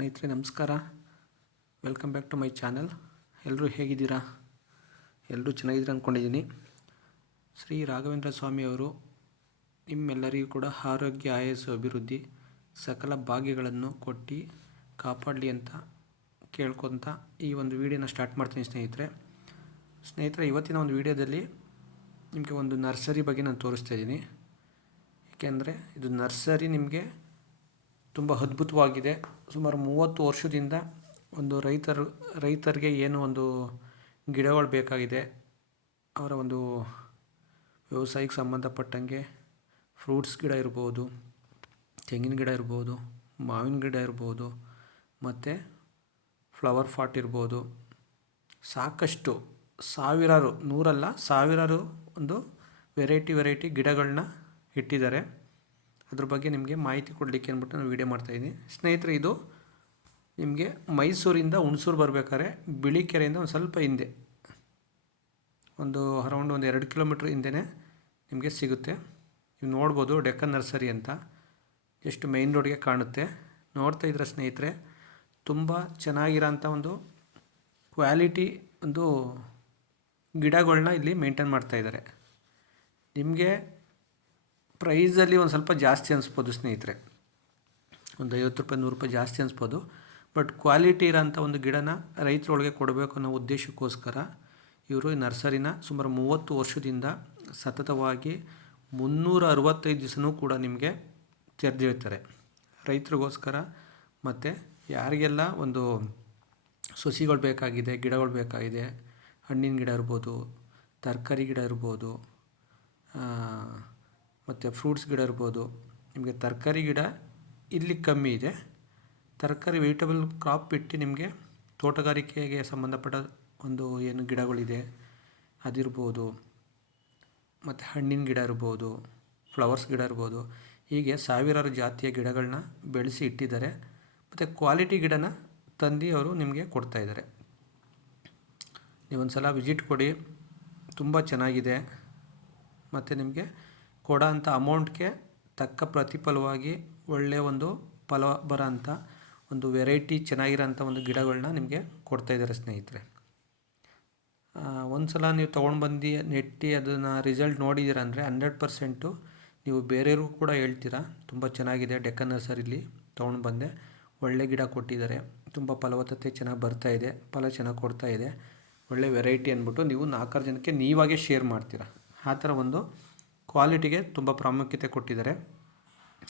ಸ್ನೇಹಿತರೆ, ನಮಸ್ಕಾರ. Welcome back to my channel ಎಲ್ಲರೂ ಹೇಗಿದ್ದೀರಾ? ಎಲ್ಲರೂ ಚೆನ್ನಾಗಿದ್ದೀರಾ ಅಂದ್ಕೊಂಡಿದ್ದೀನಿ ಶ್ರೀ ರಾಘವೇಂದ್ರ ಸ್ವಾಮಿಯವರು ನಿಮ್ಮೆಲ್ಲರಿಗೂ ಕೂಡ ಆರೋಗ್ಯ, ಆಯಸ್ಸು, ಅಭಿವೃದ್ಧಿ, ಸಕಲ ಭಾಗ್ಯಗಳನ್ನು ಕೊಟ್ಟು ಕಾಪಾಡಲಿ ಅಂತ ಕೇಳ್ಕೊತ ಈ ಒಂದು ವಿಡಿಯೋನ ಸ್ಟಾರ್ಟ್ ಮಾಡ್ತೀನಿ ಸ್ನೇಹಿತರೆ. ಸ್ನೇಹಿತರೆ, ಇವತ್ತಿನ ಒಂದು ವಿಡಿಯೋದಲ್ಲಿ ನಿಮಗೆ ಒಂದು ನರ್ಸರಿ ಬಗ್ಗೆ ನಾನು ತೋರಿಸ್ತಾ ಇದ್ದೀನಿ. ಏಕೆಂದರೆ ಇದು ನರ್ಸರಿ ನಿಮಗೆ ತುಂಬ ಅದ್ಭುತವಾಗಿದೆ. ಸುಮಾರು ಮೂವತ್ತು ವರ್ಷದಿಂದ ಒಂದು ರೈತರು, ರೈತರಿಗೆ ಏನು ಒಂದು ಗಿಡಗಳು ಬೇಕಾಗಿದೆ. ಅವರ ಒಂದು ವ್ಯವಸಾಯಕ್ಕೆ ಸಂಬಂಧಪಟ್ಟಂಗೆ ಫ್ರೂಟ್ಸ್ ಗಿಡ ಇರ್ಬೋದು, ತೆಂಗಿನ ಗಿಡ ಇರ್ಬೋದು, ಮಾವಿನ ಗಿಡ ಇರ್ಬೋದು, ಮತ್ತು ಫ್ಲವರ್ ಫಾಟ್ ಇರ್ಬೋದು. ಸಾಕಷ್ಟು ಸಾವಿರಾರು ನೂರಲ್ಲ ಸಾವಿರಾರು ಒಂದು ವೆರೈಟಿ ವೆರೈಟಿ ಗಿಡಗಳನ್ನ ಇಟ್ಟಿದ್ದಾರೆ. ಅದ್ರ ಬಗ್ಗೆ ನಿಮಗೆ ಮಾಹಿತಿ ಕೊಡಲಿಕ್ಕೆ ಅಂದ್ಬಿಟ್ಟು ನಾನು ವೀಡಿಯೋ ಮಾಡ್ತಾಯಿದ್ದೀನಿ ಸ್ನೇಹಿತರೆ, ಇದು ನಿಮಗೆ ಮೈಸೂರಿಂದ ಹುಣಸೂರು ಬರಬೇಕಾದ್ರೆ ಬಿಳಿಕೆರೆಯಿಂದ ಒಂದು ಸ್ವಲ್ಪ ಹಿಂದೆ, ಒಂದು ಅರೌಂಡ್ ಒಂದು ಎರಡು ಕಿಲೋಮೀಟ್ರ್ ಹಿಂದೆನೇ ನಿಮಗೆ ಸಿಗುತ್ತೆ. ನೀವು ನೋಡ್ಬೋದು ಡೆಕ್ಕನ್ ನರ್ಸರಿ ಅಂತ ಎಷ್ಟು ಮೈನ್ ರೋಡ್ಗೆ ಕಾಣುತ್ತೆ. ನೋಡ್ತಾ ಇದ್ರೆ ಸ್ನೇಹಿತರೆ, ತುಂಬ ಚೆನ್ನಾಗಿರೋಂಥ ಒಂದು ಕ್ವಾಲಿಟಿ ಒಂದು ಗಿಡಗಳನ್ನ ಇಲ್ಲಿ ಮೇಂಟೈನ್ ಮಾಡ್ತಾಯಿದ್ದಾರೆ ನಿಮಗೆ ಪ್ರೈಸಲ್ಲಿ ಒಂದು ಸ್ವಲ್ಪ ಜಾಸ್ತಿ ಅನಿಸ್ಬೋದು ಸ್ನೇಹಿತರೆ. ಒಂದು ಐವತ್ತು ರೂಪಾಯಿ, ನೂರು ರೂಪಾಯಿ ಜಾಸ್ತಿ ಅನಿಸ್ಬೋದು. ಬಟ್ ಕ್ವಾಲಿಟಿ ಇರೋಂಥ ಒಂದು ಗಿಡನ ರೈತರೊಳಗೆ ಕೊಡಬೇಕು ಅನ್ನೋ ಉದ್ದೇಶಕ್ಕೋಸ್ಕರ ಇವರು ಈ ನರ್ಸರಿನ ಸುಮಾರು ಮೂವತ್ತು ವರ್ಷದಿಂದ ಸತತವಾಗಿ ಮುನ್ನೂರ ಅರವತ್ತೈದು ದಿವಸನೂ ಕೂಡ ನಿಮಗೆ ತೆರೆದಿರ್ತಾರೆ ರೈತರಿಗೋಸ್ಕರ ಮತ್ತು ಯಾರಿಗೆಲ್ಲ ಒಂದು ಸಸಿಗಳು ಬೇಕಾಗಿದೆ, ಗಿಡಗಳು ಬೇಕಾಗಿದೆ, ಹಣ್ಣಿನ ಗಿಡ ಇರ್ಬೋದು, ತರಕಾರಿ ಗಿಡ ಇರ್ಬೋದು ಮತ್ತು ಫ್ರೂಟ್ಸ್ ಗಿಡ ಇರ್ಬೋದು. ನಿಮಗೆ ತರಕಾರಿ ಗಿಡ ಇಲ್ಲಿ ಕಮ್ಮಿ ಇದೆ. ತರಕಾರಿ ವೆಜಿಟೇಬಲ್ ಕ್ರಾಪ್ ಬಿಟ್ಟು ನಿಮಗೆ ತೋಟಗಾರಿಕೆಗೆ ಸಂಬಂಧಪಟ್ಟ ಒಂದು ಏನು ಗಿಡಗಳಿದೆ, ಅದಿರ್ಬೋದು. ಮತ್ತು ಹಣ್ಣಿನ ಗಿಡ ಇರ್ಬೋದು ಫ್ಲವರ್ಸ್ ಗಿಡ ಇರ್ಬೋದು. ಹೀಗೆ ಸಾವಿರಾರು ಜಾತಿಯ ಗಿಡಗಳನ್ನ ಬೆಳೆಸಿ ಇಟ್ಟಿದ್ದಾರೆ. ಮತ್ತು ಕ್ವಾಲಿಟಿ ಗಿಡನ ತಂದು ಅವರು ನಿಮಗೆ ಕೊಡ್ತಾಯಿದ್ದಾರೆ ನೀವೊಂದು ಸಲ ವಿಸಿಟ್ ಕೊಡಿ. ತುಂಬ ಚೆನ್ನಾಗಿದೆ. ಮತ್ತು ನಿಮಗೆ ಕೊಡೋ ಅಂಥ ಅಮೌಂಟ್ಗೆ ತಕ್ಕ ಪ್ರತಿಫಲವಾಗಿ ಒಳ್ಳೆಯ ಒಂದು ಫಲ ಬರೋಂಥ ಒಂದು ವೆರೈಟಿ ಚೆನ್ನಾಗಿರೋಂಥ ಒಂದು ಗಿಡಗಳನ್ನ ನಿಮಗೆ ಕೊಡ್ತಾಯಿದ್ದಾರೆ ಸ್ನೇಹಿತರೆ. ಒಂದು ಸಲ ನೀವು ತೊಗೊಂಡು ಬಂದು ನೆಟ್ಟಿ ಅದನ್ನು ರಿಸಲ್ಟ್ ನೋಡಿದ್ದೀರ ಅಂದರೆ ಹಂಡ್ರೆಡ್ ಪರ್ಸೆಂಟು ನೀವು ಬೇರೆಯವ್ರಿಗೂ ಕೂಡ ಹೇಳ್ತೀರಾ. ತುಂಬ ಚೆನ್ನಾಗಿದೆ ಡೆಕ್ಕನ್ ನರ್ಸರಿಲಿ ತೊಗೊಂಡು ಬಂದೆ. ಒಳ್ಳೆ ಗಿಡ ಕೊಟ್ಟಿದ್ದಾರೆ. ತುಂಬ ಫಲವತ್ತತೆ ಚೆನ್ನಾಗಿ ಬರ್ತಾಯಿದೆ ಫಲ ಚೆನ್ನಾಗಿ ಕೊಡ್ತಾಯಿದೆ ಒಳ್ಳೆ ವೆರೈಟಿ ಅಂದ್ಬಿಟ್ಟು ನೀವು ನಾಲ್ಕಾರು ಜನಕ್ಕೆ ನೀವಾಗೇ ಶೇರ್ ಮಾಡ್ತೀರಾ. ಆ ಥರ ಒಂದು ಕ್ವಾಲಿಟಿಗೆ ತುಂಬ ಪ್ರಾಮುಖ್ಯತೆ ಕೊಟ್ಟಿದ್ದಾರೆ.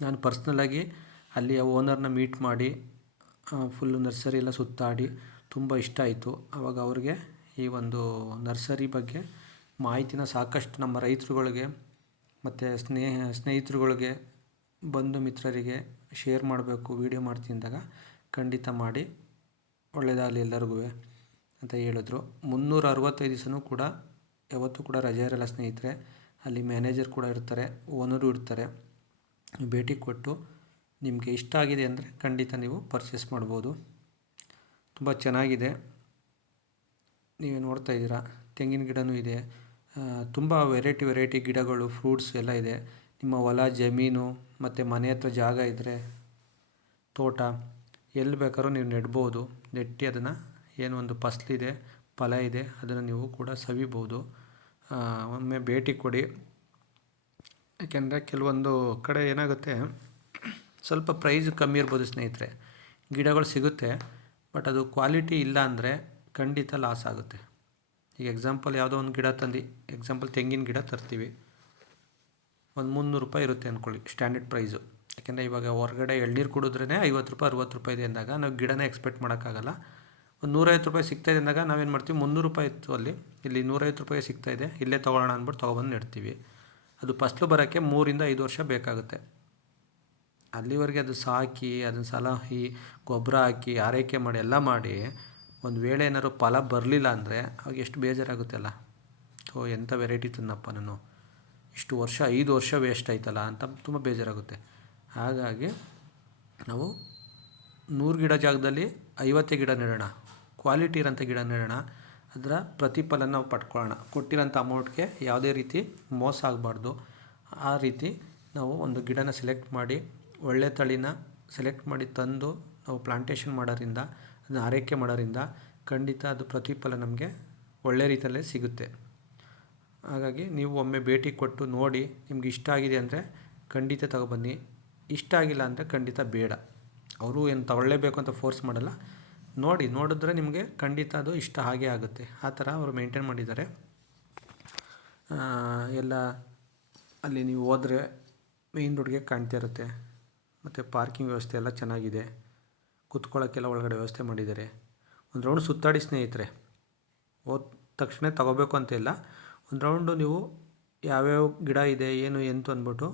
ನಾನು ಪರ್ಸ್ನಲಾಗಿ ಅಲ್ಲಿಯ ಓನರ್ನ ಮೀಟ್ ಮಾಡಿ ಫುಲ್ಲು ನರ್ಸರಿ ಎಲ್ಲ ಸುತ್ತಾಡಿ ತುಂಬ ಇಷ್ಟ ಆಯಿತು. ಆವಾಗ ಅವ್ರಿಗೆ ಈ ಒಂದು ನರ್ಸರಿ ಬಗ್ಗೆ ಮಾಹಿತಿನ ಸಾಕಷ್ಟು ನಮ್ಮ ರೈತರುಗಳಿಗೆ ಮತ್ತು ಸ್ನೇಹ, ಸ್ನೇಹಿತರುಗಳಿಗೆ, ಬಂಧು ಮಿತ್ರರಿಗೆ ಶೇರ್ ಮಾಡಬೇಕು ವೀಡಿಯೋ ಮಾಡ್ತಿದ್ದಾಗ ಖಂಡಿತ ಮಾಡಿ. ಒಳ್ಳೆಯದಾಗಲಿ ಎಲ್ಲರಿಗೂ ಅಂತ ಹೇಳಿದ್ರು. ಮುನ್ನೂರ ಅರವತ್ತೈದು ದಿವಸನೂ ಕೂಡ, ಯಾವತ್ತೂ ಕೂಡ ರಜೆ ಇರಲ್ಲ ಸ್ನೇಹಿತರೆ. ಅಲ್ಲಿ ಮ್ಯಾನೇಜರ್ ಕೂಡ ಇರ್ತಾರೆ ಓನರು ಇರ್ತಾರೆ. ಭೇಟಿ ಕೊಟ್ಟು ನಿಮಗೆ ಇಷ್ಟ ಆಗಿದೆ ಅಂದರೆ ಖಂಡಿತ ನೀವು ಪರ್ಚೇಸ್ ಮಾಡ್ಬೋದು. ತುಂಬ ಚೆನ್ನಾಗಿದೆ. ನೀವು ನೋಡ್ತಾ ಇದ್ದೀರಾ, ತೆಂಗಿನ ಗಿಡನೂ ಇದೆ. ತುಂಬ ವೆರೈಟಿ ವೆರೈಟಿ ಗಿಡಗಳು ಫ್ರೂಟ್ಸ್ ಎಲ್ಲ ಇದೆ. ನಿಮ್ಮ ಹೊಲ, ಜಮೀನು ಮತ್ತು ಮನೆ ಹತ್ರ ಜಾಗ ಇದ್ದರೆ ತೋಟ, ಎಲ್ಲಿ ಬೇಕಾದ್ರೂ ನೀವು ನೆಡ್ಬೋದು. ನೆಟ್ಟಿ ಅದನ್ನು ಏನು ಒಂದು ಫಸ್ಲಿದೆ ಫಲ ಇದೆ, ಅದನ್ನು ನೀವು ಕೂಡ ಸವಿಬೋದು. ಒಮ್ಮೆ ಭೇಟಿ ಕೊಡಿ. ಯಾಕೆಂದರೆ ಕೆಲವೊಂದು ಕಡೆ ಏನಾಗುತ್ತೆ, ಸ್ವಲ್ಪ ಪ್ರೈಸ್ ಕಮ್ಮಿ ಇರ್ಬೋದು ಸ್ನೇಹಿತರೆ. ಗಿಡಗಳು ಸಿಗುತ್ತೆ ಬಟ್ ಅದು ಕ್ವಾಲಿಟಿ ಇಲ್ಲ ಅಂದರೆ ಖಂಡಿತ ಲಾಸ್ ಆಗುತ್ತೆ. ಈಗ ಎಕ್ಸಾಂಪಲ್ ಯಾವುದೋ ಒಂದು ಗಿಡ ತಂದು ಎಕ್ಸಾಂಪಲ್ ತೆಂಗಿನ ಗಿಡ ತರ್ತೀವಿ. ಒಂದು ಮುನ್ನೂರು ರೂಪಾಯಿ ಇರುತ್ತೆ ಅಂದ್ಕೊಳ್ಳಿ ಸ್ಟ್ಯಾಂಡರ್ಡ್ ಪ್ರೈಸು ಯಾಕೆಂದರೆ ಇವಾಗ ಹೊರಗಡೆ ಎಳ್ನೀರು ಕುಡಿದ್ರೇ ಐವತ್ತು ರೂಪಾಯಿ, ಅರುವತ್ತು ರೂಪಾಯಿ ಇದೆ ಅಂದಾಗ, ನಾವು ಗಿಡನೇ ಎಕ್ಸ್ಪೆಕ್ಟ್ ಮಾಡೋಕ್ಕಾಗಲ್ಲ. ಒಂದು ನೂರೈವತ್ತು ರೂಪಾಯಿ ಸಿಗ್ತಾಯಿದೆ ಅಂದಾಗ ನಾವೇನು ಮಾಡ್ತೀವಿ? ಮುನ್ನೂರು ರೂಪಾಯಿ ಇತ್ತು ಅಲ್ಲಿ. ಇಲ್ಲಿ ನೂರೈವತ್ತು ರೂಪಾಯಿ ಇದೆ. ಇಲ್ಲೇ ತೊಗೊಳ್ಳೋಣ ಅಂದ್ಬಿಟ್ಟು ತೊಗೊಬಂದು ನೆಡ್ತೀವಿ ಅದು ಫಸ್ಲು ಬರೋಕ್ಕೆ ಮೂರಿಂದ ಐದು ವರ್ಷ ಬೇಕಾಗುತ್ತೆ. ಅಲ್ಲಿವರೆಗೆ ಅದು ಸಾಕಿ, ಅದನ್ನು ಸಲಹಿ, ಗೊಬ್ಬರ ಹಾಕಿ, ಆರೈಕೆ ಮಾಡಿ, ಎಲ್ಲ ಮಾಡಿ ಒಂದು ವೇಳೆ ಏನಾದ್ರು ಫಲ ಬರಲಿಲ್ಲ ಅಂದರೆ ಅವಾಗ ಎಷ್ಟು ಬೇಜಾರಾಗುತ್ತಲ್ಲ ಓ ಎಂಥ ವೆರೈಟಿ ತಿನ್ನಪ್ಪ ನಾನು. ಇಷ್ಟು ವರ್ಷ, ಐದು ವರ್ಷ ವೇಸ್ಟ್ ಆಯ್ತಲ್ಲ ಅಂತ ತುಂಬ ಬೇಜಾರಾಗುತ್ತೆ. ಹಾಗಾಗಿ ನಾವು ನೂರು ಗಿಡ ಜಾಗದಲ್ಲಿ ಐವತ್ತೇ ಗಿಡ ನೆಡೋಣ. ಕ್ವಾಲಿಟಿ ಇರೋಂಥ ಗಿಡ ನೆಡೋಣ. ಅದರ ಪ್ರತಿಫಲ ನಾವು ಪಡ್ಕೊಳ್ಳೋಣ. ಕೊಟ್ಟಿರೋಂಥ ಅಮೌಂಟ್ಗೆ ಯಾವುದೇ ರೀತಿ ಮೋಸ ಆಗಬಾರ್ದು. ಆ ರೀತಿ ನಾವು ಒಂದು ಗಿಡನ ಸೆಲೆಕ್ಟ್ ಮಾಡಿ, ಒಳ್ಳೆ ತಳಿನ ಸೆಲೆಕ್ಟ್ ಮಾಡಿ ತಂದು ನಾವು ಪ್ಲಾಂಟೇಶನ್ ಮಾಡೋದ್ರಿಂದ, ಅದನ್ನ ಆರೈಕೆ ಮಾಡೋದ್ರಿಂದ ಖಂಡಿತ ಅದು ಪ್ರತಿಫಲ ನಮಗೆ ಒಳ್ಳೆ ರೀತಿಯಲ್ಲೇ ಸಿಗುತ್ತೆ. ಹಾಗಾಗಿ ನೀವು ಒಮ್ಮೆ ಭೇಟಿ ಕೊಟ್ಟು ನೋಡಿ ನಿಮ್ಗೆ ಇಷ್ಟ ಆಗಿದೆ ಅಂದರೆ ಖಂಡಿತ ತಗೊಬನ್ನಿ. ಇಷ್ಟ ಆಗಿಲ್ಲ ಅಂದರೆ ಖಂಡಿತ ಬೇಡ. ಅವರು ಏನು ತಗೊಳ್ಳೇಬೇಕು ಅಂತ ಫೋರ್ಸ್ ಮಾಡಲ್ಲ. ನೋಡಿ, ನೋಡಿದ್ರೆ ನಿಮಗೆ ಖಂಡಿತ ಅದು ಇಷ್ಟ ಹಾಗೆ ಆಗುತ್ತೆ. ಆ ಥರ ಅವರು ಮೇಂಟೈನ್ ಮಾಡಿದ್ದಾರೆ. ಎಲ್ಲ ಅಲ್ಲಿ ನೀವು ಹೋದರೆ ಮೇಯ್ನ್ ರೋಡ್ಗೆ ಕಾಣ್ತಾ ಇರುತ್ತೆ. ಮತ್ತು ಪಾರ್ಕಿಂಗ್ ವ್ಯವಸ್ಥೆ ಎಲ್ಲ ಚೆನ್ನಾಗಿದೆ. ಕುತ್ಕೊಳ್ಳೋಕ್ಕೆಲ್ಲ ಒಳಗಡೆ ವ್ಯವಸ್ಥೆ ಮಾಡಿದ್ದಾರೆ. ಒಂದು ರೌಂಡ್ ಸುತ್ತಾಡಿ ಸ್ನೇಹಿತರೆ. ಹೋದ ತಕ್ಷಣ ತಗೋಬೇಕು ಅಂತ ಇಲ್ಲ. ಒಂದು ರೌಂಡು ನೀವು ಯಾವ್ಯಾವ ಗಿಡ ಇದೆ, ಏನು, ಎಂತು ಅಂದ್ಬಿಟ್ಟು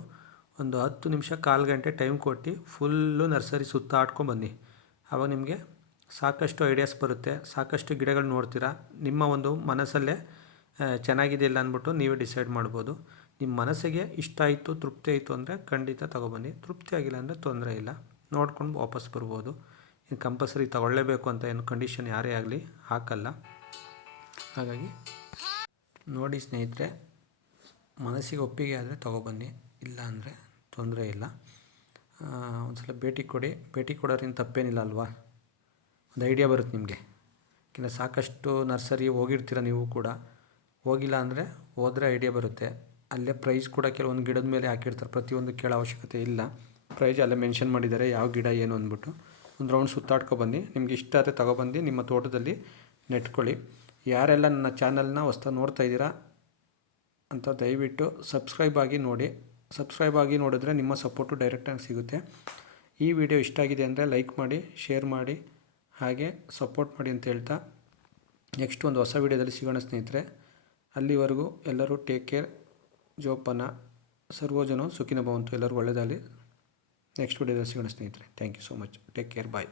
ಒಂದು ಹತ್ತು ನಿಮಿಷ ಕಾಲು ಗಂಟೆ ಟೈಮ್ ಕೊಟ್ಟು ಫುಲ್ಲು ನರ್ಸರಿ ಸುತ್ತಾಡ್ಕೊಂಡು ಬನ್ನಿ. ಆವಾಗ ನಿಮಗೆ ಸಾಕಷ್ಟು ಐಡಿಯಾಸ್ ಬರುತ್ತೆ, ಸಾಕಷ್ಟು ಗಿಡಗಳು ನೋಡ್ತೀರಾ, ನಿಮ್ಮ ಒಂದು ಮನಸ್ಸಲ್ಲೇ ಚೆನ್ನಾಗಿದೆ ಇಲ್ಲ ಅಂದ್ಬಿಟ್ಟು ನೀವೇ ಡಿಸೈಡ್ ಮಾಡ್ಬೋದು. ನಿಮ್ಮ ಮನಸ್ಸಿಗೆ ಇಷ್ಟ ಆಯಿತು, ತೃಪ್ತಿ ಆಯಿತು ಅಂದರೆ ಖಂಡಿತ ತೊಗೊಬನ್ನಿ. ತೃಪ್ತಿ ಆಗಿಲ್ಲ ಅಂದರೆ ತೊಂದರೆ ಇಲ್ಲ. ನೋಡ್ಕೊಂಡು ವಾಪಸ್ ಬರ್ಬೋದು. ಇನ್ನು ಕಂಪಲ್ಸರಿ ತಗೊಳ್ಳೇಬೇಕು ಅಂತ ಏನು ಕಂಡೀಷನ್ ಯಾರೇ ಆಗಲಿ ಹಾಕಲ್ಲ. ಹಾಗಾಗಿ ನೋಡಿ ಸ್ನೇಹಿತರೆ, ಮನಸ್ಸಿಗೆ ಒಪ್ಪಿಗೆ ಆದರೆ ತೊಗೊಬನ್ನಿ. ಇಲ್ಲ ಅಂದರೆ ತೊಂದರೆ ಇಲ್ಲ. ಒಂದು ಸಲ ಭೇಟಿ ಕೊಡಿ. ಭೇಟಿ ಕೊಡೋರಿಂದ ತಪ್ಪೇನಿಲ್ಲ ಅಲ್ವಾ? ಒಂದು ಐಡಿಯಾ ಬರುತ್ತೆ ನಿಮಗೆ. ಯಾಕೆಂದರೆ ಸಾಕಷ್ಟು ನರ್ಸರಿ ಹೋಗಿರ್ತೀರ ನೀವು ಕೂಡ. ಹೋಗಿಲ್ಲ ಅಂದರೆ ಹೋದರೆ ಐಡಿಯಾ ಬರುತ್ತೆ. ಅಲ್ಲೇ ಪ್ರೈಸ್ ಕೂಡ ಕೆಲವೊಂದು ಗಿಡದ ಮೇಲೆ ಹಾಕಿರ್ತಾರೆ. ಪ್ರತಿಯೊಂದು ಕೇಳೋ ಅವಶ್ಯಕತೆ ಇಲ್ಲ. ಪ್ರೈಸ್ ಅಲ್ಲೇ ಮೆನ್ಷನ್ ಮಾಡಿದ್ದಾರೆ ಯಾವ ಗಿಡ ಏನು ಅಂದ್ಬಿಟ್ಟು. ಒಂದು ರೌಂಡ್ ಸುತ್ತಾಡ್ಕೊ ಬನ್ನಿ. ನಿಮ್ಗೆ ಇಷ್ಟ ಆದರೆ ತಗೊಬಂದು ನಿಮ್ಮ ತೋಟದಲ್ಲಿ ನೆಟ್ಕೊಳ್ಳಿ. ಯಾರೆಲ್ಲ ನನ್ನ ಚಾನಲ್ನ ಹೊಸ್ದಾಗಿ ನೋಡ್ತಾ ಇದ್ದೀರಾ ಅಂತ ದಯವಿಟ್ಟು ಸಬ್ಸ್ಕ್ರೈಬ್ ಆಗಿ ನೋಡಿ. ಸಬ್ಸ್ಕ್ರೈಬ್ ಆಗಿ ನೋಡಿದ್ರೆ ನಿಮ್ಮ ಸಪೋರ್ಟು ಡೈರೆಕ್ಟಾಗಿ ಸಿಗುತ್ತೆ. ಈ ವಿಡಿಯೋ ಇಷ್ಟ ಆಗಿದೆ ಅಂದರೆ ಲೈಕ್ ಮಾಡಿ ಶೇರ್ ಮಾಡಿ. ಹಾಗೆ ಸಪೋರ್ಟ್ ಮಾಡಿ ಅಂತ ಹೇಳ್ತಾ ನೆಕ್ಸ್ಟ್ ಒಂದು ಹೊಸ ವಿಡಿಯೋದಲ್ಲಿ ಸಿಗೋಣ ಸ್ನೇಹಿತರೆ. ಅಲ್ಲಿವರೆಗೂ ಎಲ್ಲರೂ ಟೇಕ್ ಕೇರ್ ಜೋಪಾನ, ಸರ್ವೋಜನ ಸುಖಿನ ಭವಂತು ಎಲ್ಲರೂ ಒಳ್ಳೆಯದಾಗಲಿ. ನೆಕ್ಸ್ಟ್ ವಿಡಿಯೋದಲ್ಲಿ ಸಿಗೋಣ ಸ್ನೇಹಿತರೆ. Thank you so much take care bye